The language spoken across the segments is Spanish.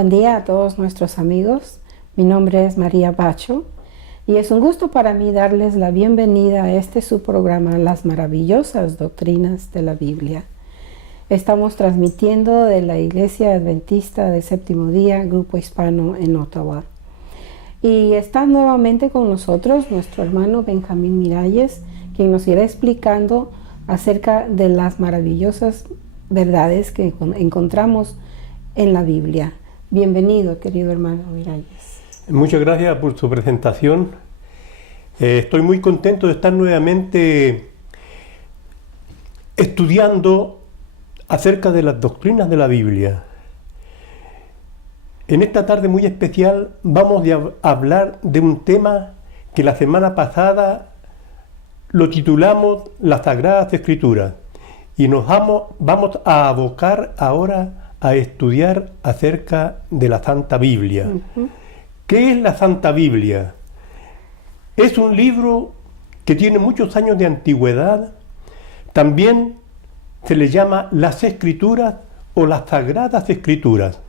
Buen día a todos nuestros amigos. Mi nombre es María Bacho y es un gusto para mí darles la bienvenida a su programa Las Maravillosas Doctrinas de la Biblia. Estamos transmitiendo de la Iglesia Adventista del Séptimo Día, Grupo Hispano en Ottawa. Y está nuevamente con nosotros nuestro hermano Benjamín Miralles, quien nos irá explicando acerca de las maravillosas verdades que encontramos en la Biblia. Bienvenido, querido hermano Miralles. Muchas gracias por su presentación. Estoy muy contento de estar nuevamente estudiando acerca de las doctrinas de la Biblia. En esta tarde muy especial vamos a hablar de un tema que la semana pasada lo titulamos Las Sagradas Escrituras y nos vamos a abocar ahora a estudiar acerca de la Santa Biblia. ¿Qué es la Santa Biblia? Es un libro que tiene muchos años de antigüedad. También se le llama las Escrituras o las Sagradas Escrituras.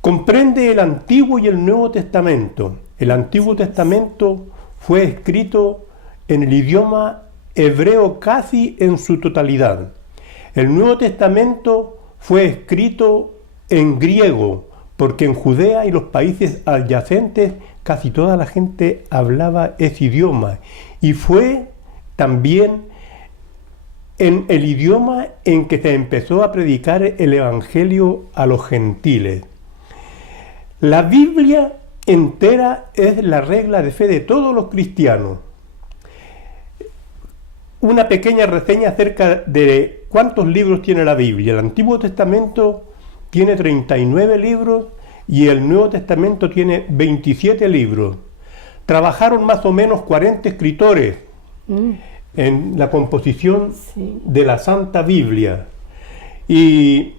Comprende el Antiguo y el Nuevo Testamento. El Antiguo Testamento fue escrito en el idioma hebreo casi en su totalidad. El Nuevo Testamento fue escrito en griego, porque en Judea y los países adyacentes casi toda la gente hablaba ese idioma. Y fue también en el idioma en que se empezó a predicar el Evangelio a los gentiles. La Biblia entera es la regla de fe de todos los cristianos. Una pequeña reseña acerca de cuántos libros tiene la Biblia. El Antiguo Testamento tiene 39 libros y el Nuevo Testamento tiene 27 libros. Trabajaron más o menos 40 escritores en la composición de la Santa Biblia. Y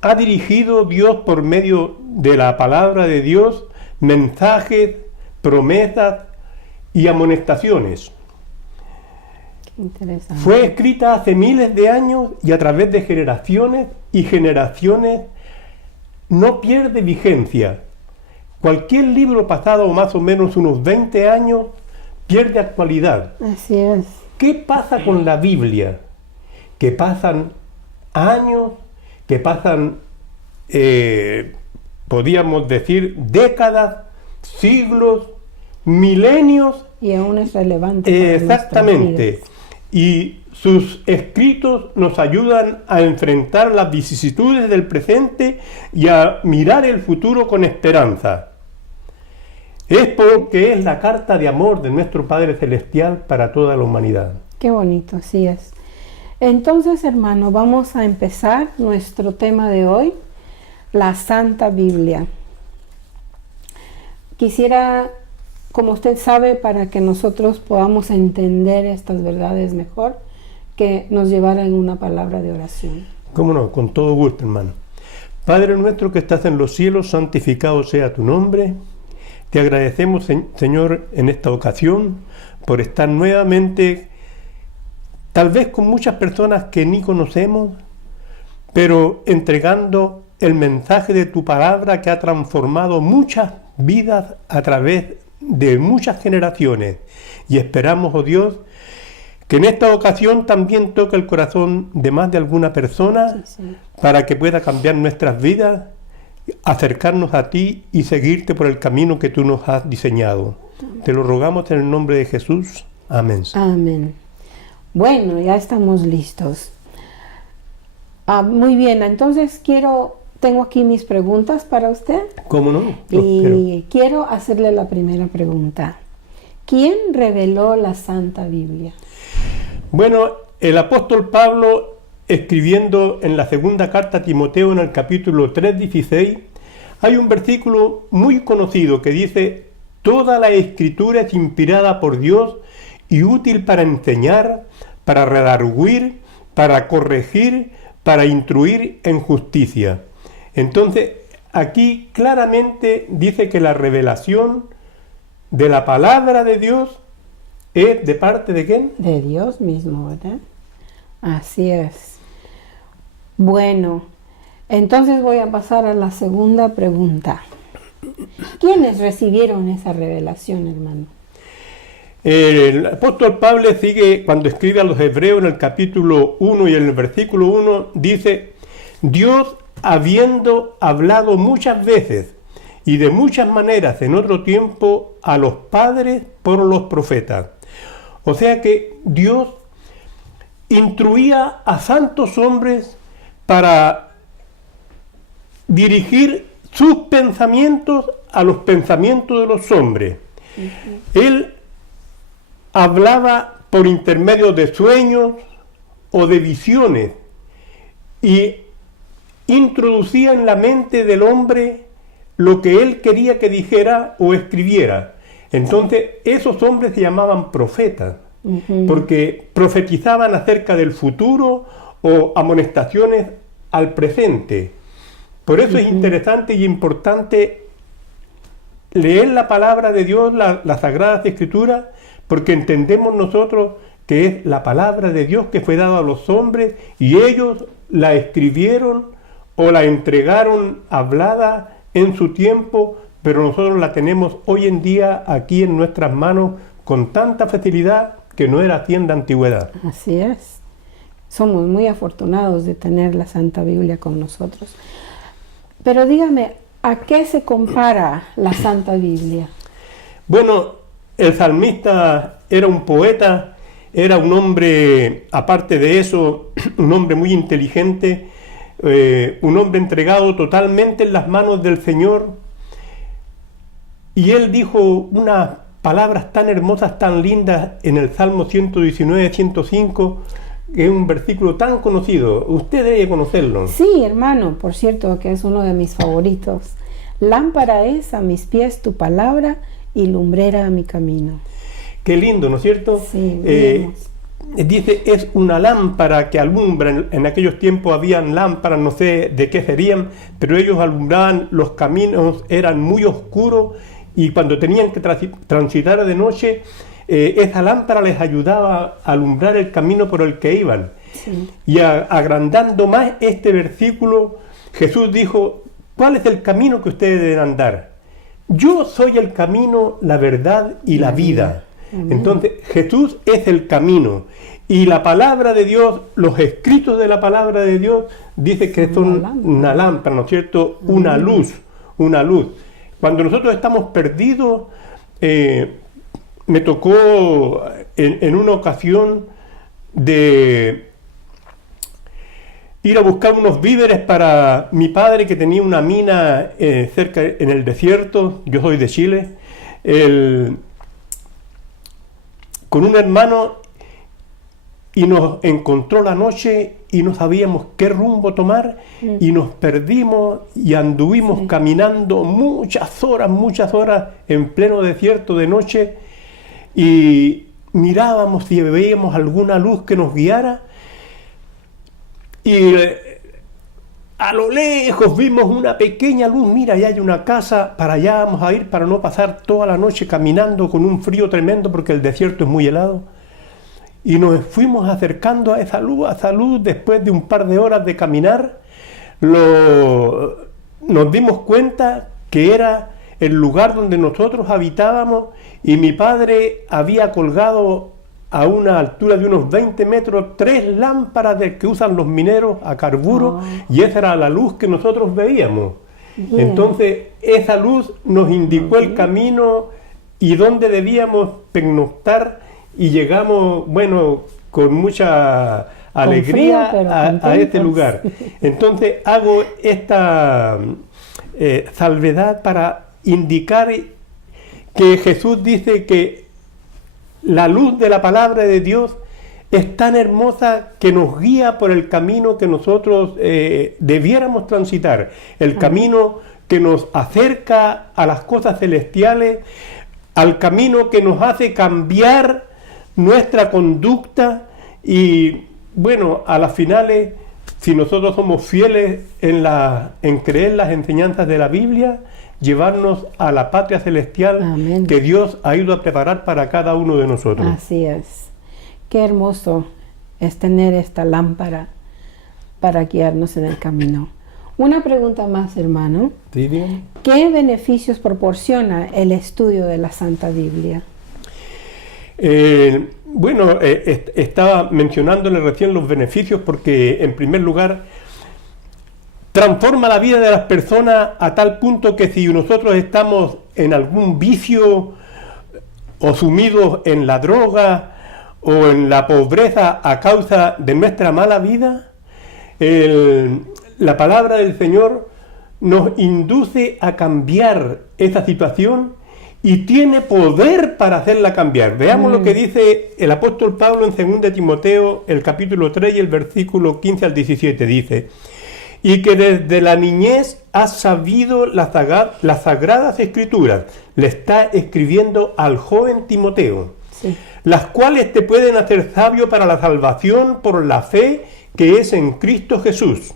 ha dirigido Dios por medio de la palabra de Dios mensajes, promesas y amonestaciones. Interesante. Fue escrita hace miles de años y a través de generaciones y generaciones no pierde vigencia. Cualquier libro pasado más o menos unos 20 años pierde actualidad. Así es. ¿Qué pasa con la Biblia? Que pasan años, que pasan, podríamos decir, décadas, siglos, milenios. Y aún es relevante. Exactamente. Y sus escritos nos ayudan a enfrentar las vicisitudes del presente y a mirar el futuro con esperanza. Es porque es la carta de amor de nuestro Padre Celestial para toda la humanidad. Qué bonito, así es. Entonces, hermano, vamos a empezar nuestro tema de hoy, la Santa Biblia. Quisiera, como usted sabe, para que nosotros podamos entender estas verdades mejor, que nos llevara en una palabra de oración. Cómo no, con todo gusto, hermano. Padre nuestro que estás en los cielos, santificado sea tu nombre. Te agradecemos, Señor, en esta ocasión, por estar nuevamente, tal vez con muchas personas que ni conocemos, pero entregando el mensaje de tu palabra que ha transformado muchas vidas a través de muchas generaciones. Y esperamos, oh Dios, que en esta ocasión también toque el corazón de más de alguna persona, para que pueda cambiar nuestras vidas, acercarnos a ti y seguirte por el camino que tú nos has diseñado. Te lo rogamos en el nombre de Jesús. Amén. Amén. Bueno, ya estamos listos. Muy bien, entonces tengo aquí mis preguntas para usted. ¿Cómo no? Y quiero hacerle la primera pregunta. ¿Quién reveló la Santa Biblia? Bueno, el apóstol Pablo, escribiendo en la segunda carta a Timoteo en el capítulo 3:16, hay un versículo muy conocido que dice: toda la escritura es inspirada por Dios y útil para enseñar, para redarguir, para corregir, para instruir en justicia. Entonces, aquí claramente dice que la revelación de la palabra de Dios es de parte de ¿quién? De Dios mismo, ¿verdad? Así es. Bueno, Entonces voy a pasar a la segunda pregunta. ¿Quiénes recibieron esa revelación, hermano? El apóstol Pablo sigue, cuando escribe a los hebreos en el capítulo 1 y en el versículo 1, dice: Dios, habiendo hablado muchas veces y de muchas maneras en otro tiempo a los padres por los profetas. O sea que Dios instruía a santos hombres para dirigir sus pensamientos a los pensamientos de los hombres. Él hablaba por intermedio de sueños o de visiones y introducía en la mente del hombre lo que él quería que dijera o escribiera. Entonces esos hombres se llamaban profetas, porque profetizaban acerca del futuro o amonestaciones al presente. Por eso es interesante y importante leer la palabra de Dios, las Sagradas Escrituras, porque entendemos nosotros que es la palabra de Dios que fue dada a los hombres y ellos la escribieron o la entregaron hablada en su tiempo, pero nosotros la tenemos hoy en día aquí en nuestras manos con tanta facilidad que no era así en la antigüedad. Así es. Somos muy afortunados de tener la Santa Biblia con nosotros. Pero dígame, ¿a qué se compara la Santa Biblia? Bueno, el salmista era un poeta, era un hombre, aparte de eso, un hombre muy inteligente, un hombre entregado totalmente en las manos del Señor. Y él dijo unas palabras tan hermosas, tan lindas en el Salmo 119, 105, que es un versículo tan conocido. Usted debe conocerlo. Sí, hermano, por cierto, que es uno de mis favoritos. Lámpara es a mis pies tu palabra y lumbrera a mi camino. Qué lindo, ¿no es cierto? Sí, dice, es una lámpara que alumbra. En aquellos tiempos habían lámparas, no sé de qué serían, pero ellos alumbraban, los caminos eran muy oscuros y cuando tenían que transitar de noche, esa lámpara les ayudaba a alumbrar el camino por el que iban. Sí. Y agrandando más este versículo, Jesús dijo: ¿cuál es el camino que ustedes deben andar? Yo soy el camino, la verdad y la vida. Entonces Jesús es el camino y la palabra de Dios, los escritos de la palabra de Dios dice que son una lámpara, ¿no es cierto? Una luz. Cuando nosotros estamos perdidos, me tocó en una ocasión de ir a buscar unos víveres para mi padre, que tenía una mina cerca en el desierto. Yo soy de Chile. Con un hermano, y nos encontró la noche y no sabíamos qué rumbo tomar y nos perdimos y anduvimos caminando muchas horas en pleno desierto de noche y mirábamos si veíamos alguna luz que nos guiara y a lo lejos vimos una pequeña luz. Mira, allá hay una casa, para allá vamos a ir para no pasar toda la noche caminando con un frío tremendo porque el desierto es muy helado. Y nos fuimos acercando a esa luz. Después de un par de horas de caminar, nos dimos cuenta que era el lugar donde nosotros habitábamos y mi padre había colgado a una altura de unos 20 metros 3 lámparas que usan los mineros a carburo y esa era la luz que nosotros veíamos. Entonces esa luz nos indicó el camino y dónde debíamos pernoctar y llegamos, bueno, con mucha alegría a este lugar. Entonces hago esta salvedad para indicar que Jesús dice que la luz de la palabra de Dios es tan hermosa que nos guía por el camino que nosotros debiéramos transitar, el camino que nos acerca a las cosas celestiales, al camino que nos hace cambiar nuestra conducta y, bueno, a las finales, si nosotros somos fieles en creer las enseñanzas de la Biblia, llevarnos a la patria celestial. Amén. Que Dios ha ido a preparar para cada uno de nosotros. Así es. Qué hermoso es tener esta lámpara para guiarnos en el camino. Una pregunta más, hermano. Sí, dígame. ¿Qué beneficios proporciona el estudio de la Santa Biblia? Bueno, estaba mencionándole recién los beneficios porque, en primer lugar, transforma la vida de las personas a tal punto que si nosotros estamos en algún vicio o sumidos en la droga o en la pobreza a causa de nuestra mala vida, la palabra del Señor nos induce a cambiar esa situación y tiene poder para hacerla cambiar. Veamos lo que dice el apóstol Pablo en 2 Timoteo, el capítulo 3 y el versículo 15 al 17, dice: y que desde la niñez has sabido las sagradas escrituras, le está escribiendo al joven Timoteo, Sí. las cuales te pueden hacer sabio para la salvación por la fe que es en Cristo Jesús.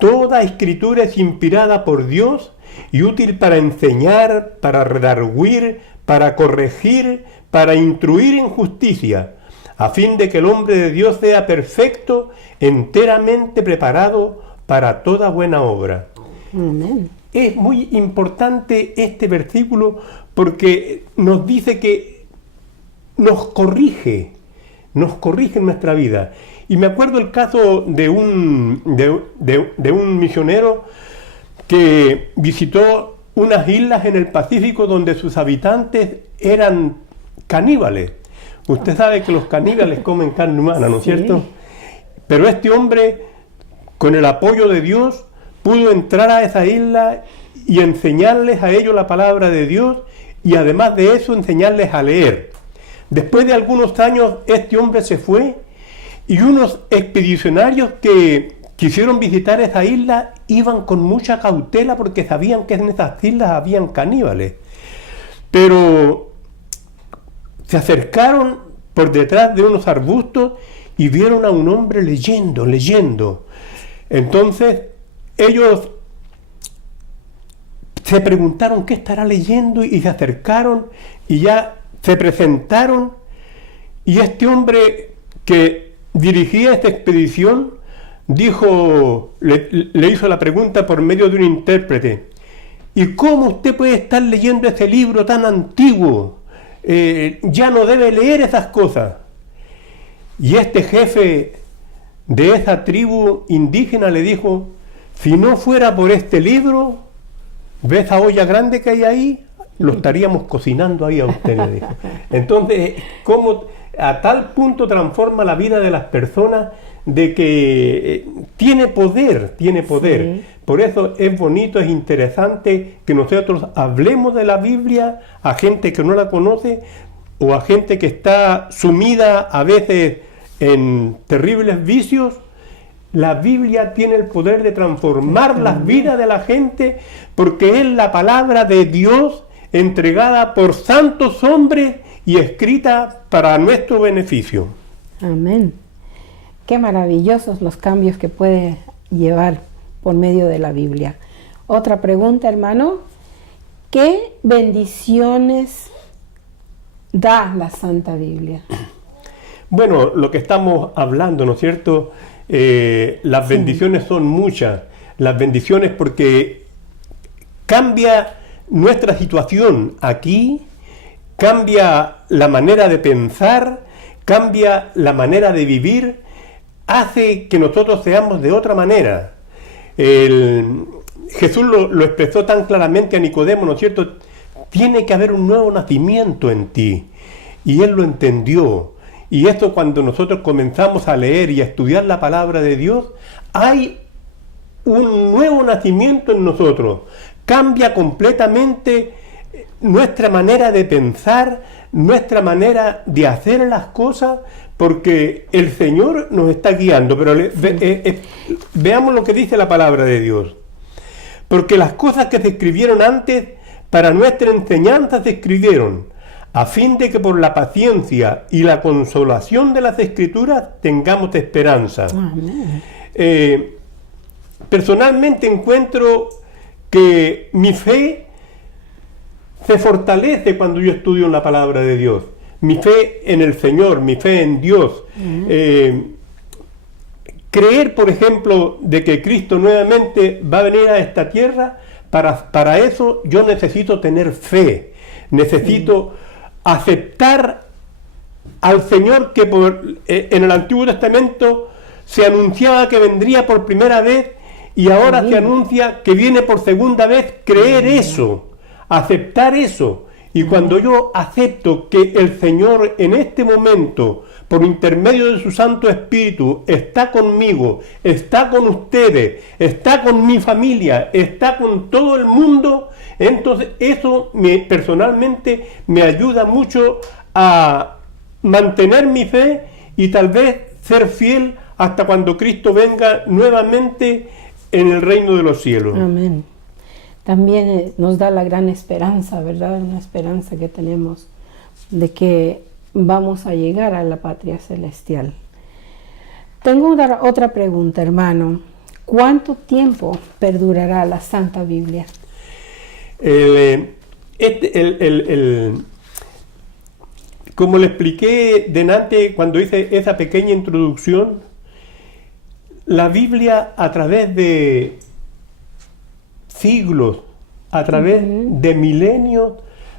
Toda escritura es inspirada por Dios y útil para enseñar, para redarguir, para corregir, para instruir en justicia, a fin de que el hombre de Dios sea perfecto, enteramente preparado para toda buena obra. Amén. Es muy importante este versículo porque nos dice que nos corrige en nuestra vida. Y me acuerdo el caso de un misionero que visitó unas islas en el Pacífico donde sus habitantes eran caníbales. Usted sabe que los caníbales comen carne humana, ¿no es cierto? Pero este hombre, con el apoyo de Dios, pudo entrar a esa isla y enseñarles a ellos la palabra de Dios y además de eso enseñarles a leer. Después de algunos años este hombre se fue y unos expedicionarios que quisieron visitar esa isla iban con mucha cautela porque sabían que en esas islas habían caníbales. Pero se acercaron por detrás de unos arbustos y vieron a un hombre leyendo. Entonces ellos se preguntaron qué estará leyendo y se acercaron y ya se presentaron, y este hombre que dirigía esta expedición dijo, le hizo la pregunta por medio de un intérprete: ¿y cómo usted puede estar leyendo ese libro tan antiguo? Ya no debe leer esas cosas. Y este jefe de esa tribu indígena le dijo: si no fuera por este libro, ¿ves esa olla grande que hay ahí? Lo estaríamos cocinando ahí a usted, le dijo. Entonces, ¿cómo a tal punto transforma la vida de las personas de que tiene poder? Sí. Por eso es bonito, es interesante que nosotros hablemos de la Biblia a gente que no la conoce o a gente que está sumida a veces en terribles vicios. La Biblia tiene el poder de transformar las vidas de la gente porque es la palabra de Dios entregada por santos hombres y escrita para nuestro beneficio. Amén. Qué maravillosos los cambios que puede llevar por medio de la Biblia. Otra pregunta, hermano. ¿Qué bendiciones da la Santa Biblia? Bueno, lo que estamos hablando, ¿no es cierto? Las bendiciones son muchas. Las bendiciones porque cambia nuestra situación aquí, cambia la manera de pensar, cambia la manera de vivir, hace que nosotros seamos de otra manera. Jesús lo expresó tan claramente a Nicodemo, ¿no es cierto? Tiene que haber un nuevo nacimiento en ti. Y él lo entendió. Y esto, cuando nosotros comenzamos a leer y a estudiar la palabra de Dios, hay un nuevo nacimiento en nosotros. Cambia completamente nuestra manera de pensar, nuestra manera de hacer las cosas, porque el Señor nos está guiando. Pero veamos lo que dice la palabra de Dios. Porque las cosas que se escribieron antes, para nuestra enseñanza se escribieron, a fin de que por la paciencia y la consolación de las Escrituras tengamos esperanza. Personalmente encuentro que mi fe se fortalece cuando yo estudio la palabra de Dios. Mi fe en el Señor, mi fe en Dios. creer, por ejemplo, de que Cristo nuevamente va a venir a esta tierra, para eso yo necesito tener fe, necesito aceptar al Señor que en el Antiguo Testamento se anunciaba que vendría por primera vez y ahora se anuncia que viene por segunda vez. Creer eso, aceptar eso. Y cuando yo acepto que el Señor en este momento, por intermedio de su Santo Espíritu, está conmigo, está con ustedes, está con mi familia, está con todo el mundo, entonces eso personalmente me ayuda mucho a mantener mi fe y tal vez ser fiel hasta cuando Cristo venga nuevamente en el reino de los cielos. Amén. También nos da la gran esperanza, ¿verdad? Una esperanza que tenemos de que vamos a llegar a la patria celestial. Tengo otra pregunta, hermano. ¿Cuánto tiempo perdurará la Santa Biblia? Como le expliqué delante cuando hice esa pequeña introducción, la Biblia a través de siglos, a través de milenios,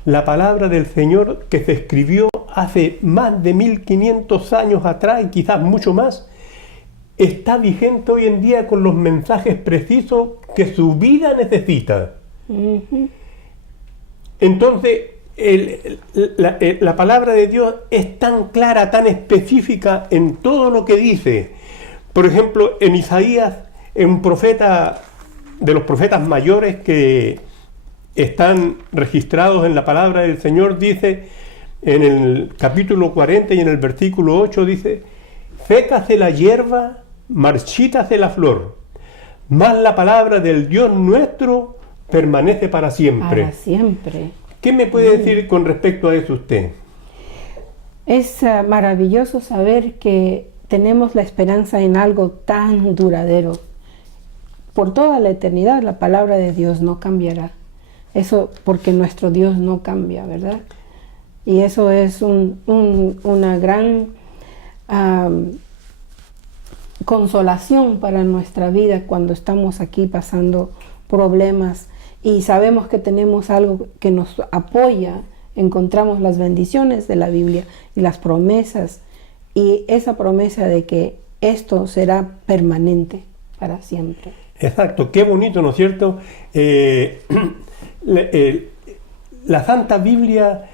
la palabra del Señor que se escribió hace más de 1500 años atrás y quizás mucho más, está vigente hoy en día con los mensajes precisos que su vida necesita. Entonces, la palabra de Dios es tan clara, tan específica en todo lo que dice. Por ejemplo, en Isaías, en un profeta de los profetas mayores que están registrados en la palabra del Señor, dice en el capítulo 40 y en el versículo 8, dice: sécase la hierba, marchítase la flor, mas la palabra del Dios nuestro permanece para siempre. Para siempre. ¿Qué me puede decir con respecto a eso usted? Es maravilloso saber que tenemos la esperanza en algo tan duradero. Por toda la eternidad la palabra de Dios no cambiará. Eso porque nuestro Dios no cambia, ¿verdad? Y eso es una gran consolación para nuestra vida cuando estamos aquí pasando problemas y sabemos que tenemos algo que nos apoya. Encontramos las bendiciones de la Biblia y las promesas, y esa promesa de que esto será permanente para siempre. Exacto, qué bonito, ¿no es cierto? La Santa Biblia,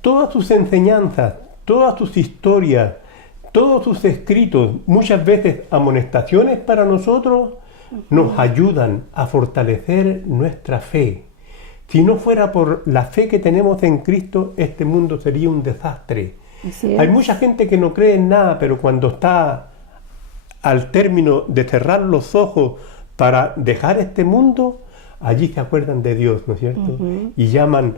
todas sus enseñanzas, todas sus historias, todos sus escritos, muchas veces amonestaciones para nosotros, nos ayudan a fortalecer nuestra fe. Si no fuera por la fe que tenemos en Cristo, este mundo sería un desastre. Hay mucha gente que no cree en nada, pero cuando está al término de cerrar los ojos para dejar este mundo, allí se acuerdan de Dios, ¿no es cierto? Y llaman,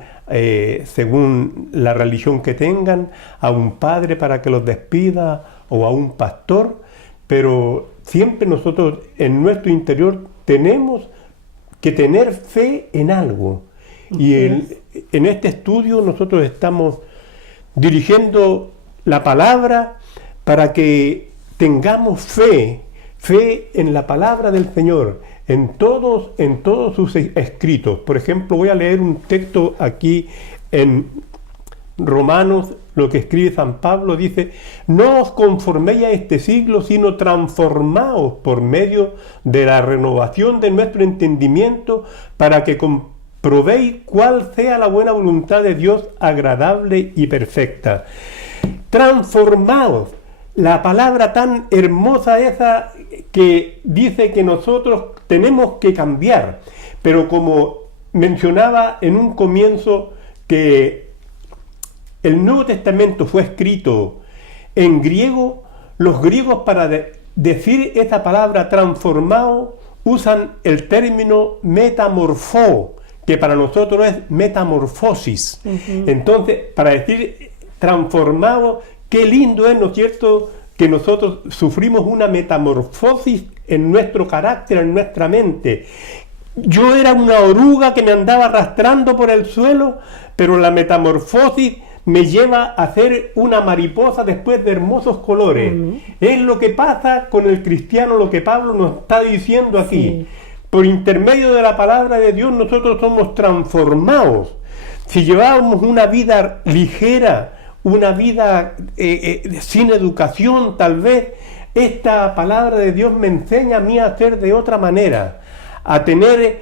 según la religión que tengan, a un padre para que los despida o a un pastor, pero siempre nosotros en nuestro interior tenemos que tener fe en algo. Y en este estudio nosotros estamos dirigiendo la palabra para que tengamos fe en la palabra del Señor, en todos sus escritos. Por ejemplo, voy a leer un texto aquí en Romanos, lo que escribe San Pablo, dice: no os conforméis a este siglo, sino transformaos por medio de la renovación de nuestro entendimiento, para que comprobéis cuál sea la buena voluntad de Dios, agradable y perfecta. Transformaos, la palabra tan hermosa esa que dice que nosotros tenemos que cambiar, pero como mencionaba en un comienzo que el Nuevo Testamento fue escrito en griego, los griegos para decir esa palabra transformado usan el término metamorfó, que para nosotros es metamorfosis. Entonces, para decir transformado, qué lindo es, ¿no es cierto?, que nosotros sufrimos una metamorfosis en nuestro carácter, en nuestra mente. Yo era una oruga que me andaba arrastrando por el suelo, pero la metamorfosis me lleva a ser una mariposa después de hermosos colores. Es lo que pasa con el cristiano, lo que Pablo nos está diciendo aquí. Sí. Por intermedio de la palabra de Dios nosotros somos transformados. Si llevábamos una vida ligera, una vida sin educación, tal vez esta palabra de Dios me enseña a mí a hacer de otra manera, a tener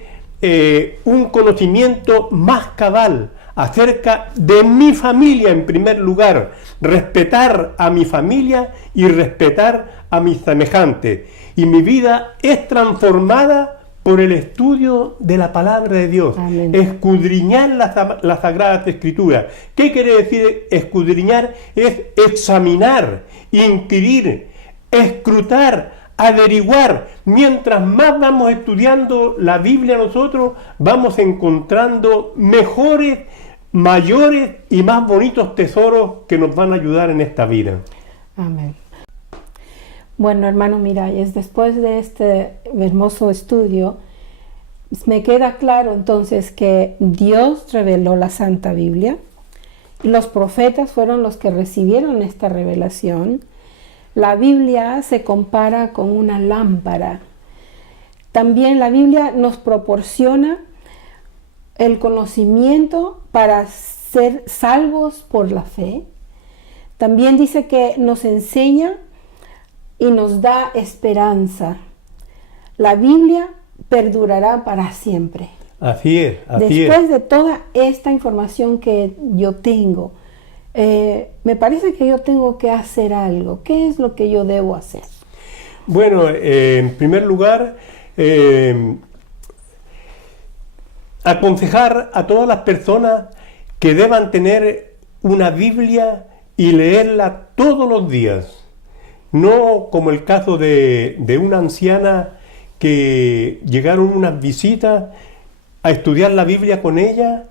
un conocimiento más cabal acerca de mi familia en primer lugar, respetar a mi familia y respetar a mis semejantes. Y mi vida es transformada por el estudio de la palabra de Dios. Amén. Escudriñar las Sagradas Escrituras. ¿Qué quiere decir escudriñar? Es examinar, inquirir, escrutar, averiguar. Mientras más vamos estudiando la Biblia nosotros, vamos encontrando mejores, mayores y más bonitos tesoros que nos van a ayudar en esta vida. Amén. Bueno, hermano Miralles, después de este hermoso estudio, me queda claro entonces que Dios reveló la Santa Biblia y los profetas fueron los que recibieron esta revelación. La Biblia se compara con una lámpara. También la Biblia nos proporciona el conocimiento para ser salvos por la fe. También dice que nos enseña y nos da esperanza. La Biblia perdurará para siempre. Así es, Después de toda esta información que yo tengo, me parece que yo tengo que hacer algo. ¿Qué es lo que yo debo hacer? Bueno, en primer lugar, aconsejar a todas las personas que deban tener una Biblia y leerla todos los días. No como el caso de una anciana que llegaron unas visitas a estudiar la Biblia con ella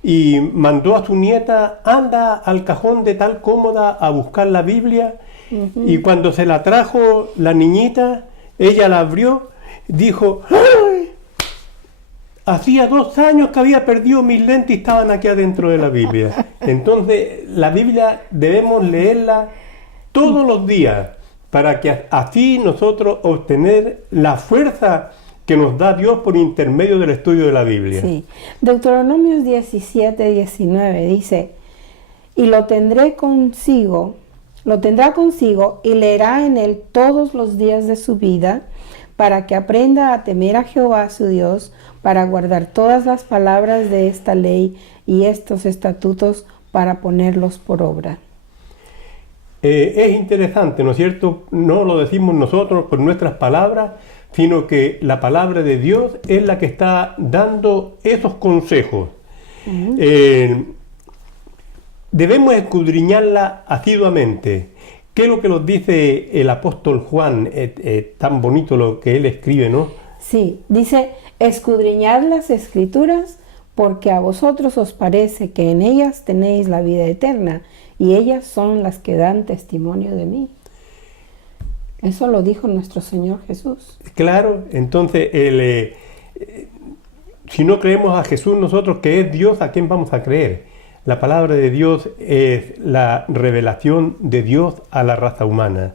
y mandó a su nieta, anda al cajón de tal cómoda a buscar la Biblia. Y cuando se la trajo la niñita, ella la abrió, dijo, ¡ay! Hacía 2 años que había perdido mis lentes y estaban aquí adentro de la Biblia. Entonces, la Biblia debemos leerla todos los días, para que así nosotros obtener la fuerza que nos da Dios por intermedio del estudio de la Biblia. Sí. Deuteronomios 17:19 dice, y lo tendrá consigo y leerá en él todos los días de su vida, para que aprenda a temer a Jehová su Dios, para guardar todas las palabras de esta ley y estos estatutos para ponerlos por obra. Es interesante, ¿no es cierto? No lo decimos nosotros con nuestras palabras, sino que la palabra de Dios es la que está dando esos consejos. Debemos escudriñarla asiduamente. ¿Qué es lo que nos dice el apóstol Juan? Tan bonito lo que él escribe, ¿no? Sí, dice, escudriñad las Escrituras, porque a vosotros os parece que en ellas tenéis la vida eterna, y ellas son las que dan testimonio de mí. Eso lo dijo nuestro Señor Jesús. Claro, entonces, si no creemos a Jesús nosotros, que es Dios, ¿a quién vamos a creer? La palabra de Dios es la revelación de Dios a la raza humana.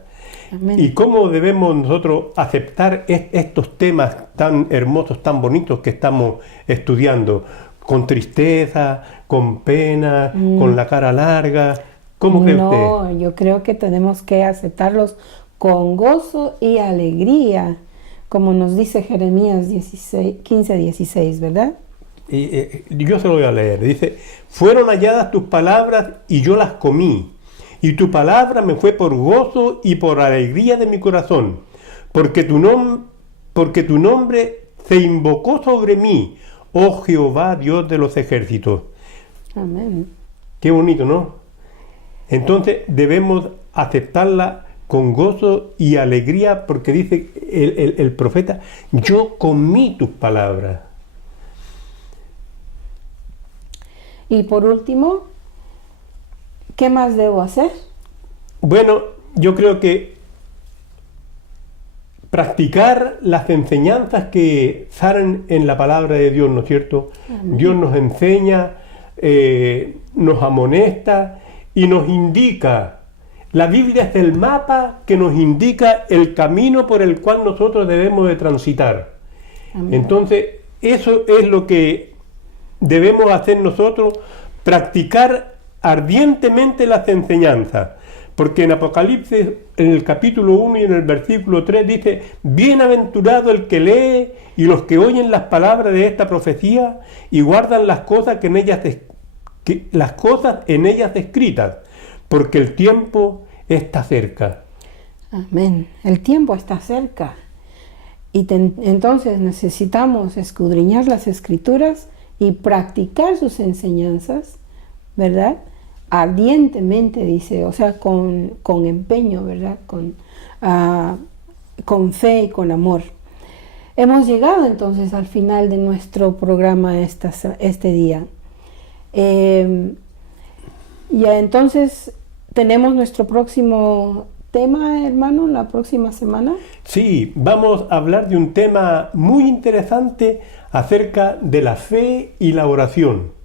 Amén. ¿Y cómo debemos nosotros aceptar estos temas tan hermosos, tan bonitos que estamos estudiando? ¿Con tristeza, con pena, con la cara larga? ¿Cómo cree usted? No, yo creo que tenemos que aceptarlos con gozo y alegría, como nos dice Jeremías 15:16, ¿verdad? Yo se lo voy a leer. Dice, fueron halladas tus palabras y yo las comí, y tu palabra me fue por gozo y por alegría de mi corazón, porque tu nombre se invocó sobre mí, oh Jehová, Dios de los ejércitos. Amén. Qué bonito, ¿no? Entonces debemos aceptarla con gozo y alegría, porque dice el profeta, yo comí tus palabras. Y por último, ¿qué más debo hacer? Bueno, yo creo que practicar las enseñanzas que salen en la palabra de Dios, ¿no es cierto? Amén. Dios nos enseña nos amonesta y nos indica. La Biblia es el mapa que nos indica el camino por el cual nosotros debemos de transitar. Amén. Entonces, eso es lo que debemos hacer nosotros, practicar ardientemente las enseñanzas. Porque en Apocalipsis, en el capítulo 1 y en el versículo 3 dice: bienaventurado el que lee y los que oyen las palabras de esta profecía y guardan las cosas en ellas escritas, porque el tiempo está cerca. Amén. El tiempo está cerca. Y entonces necesitamos escudriñar las Escrituras y practicar sus enseñanzas, ¿verdad? Ardientemente, dice, o sea, con empeño, ¿verdad? Con fe y con amor. Hemos llegado entonces al final de nuestro programa este día. Ya entonces tenemos nuestro próximo tema, hermano, la próxima semana. Sí, vamos a hablar de un tema muy interesante acerca de la fe y la oración.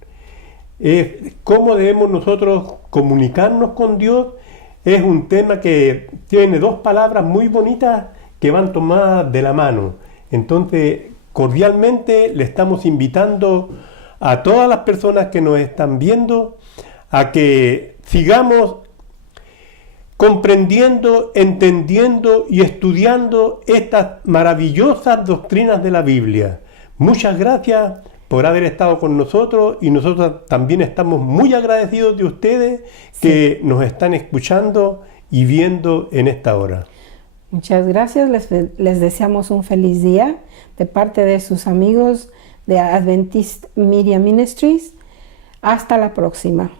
Cómo debemos nosotros comunicarnos con Dios. Es un tema que tiene dos palabras muy bonitas que van tomadas de la mano. Entonces, cordialmente le estamos invitando a todas las personas que nos están viendo a que sigamos comprendiendo, entendiendo y estudiando estas maravillosas doctrinas de la Biblia. Muchas gracias por haber estado con nosotros, y nosotros también estamos muy agradecidos de ustedes que nos están escuchando y viendo en esta hora. Muchas gracias, les deseamos un feliz día de parte de sus amigos de Adventist Media Ministries. Hasta la próxima.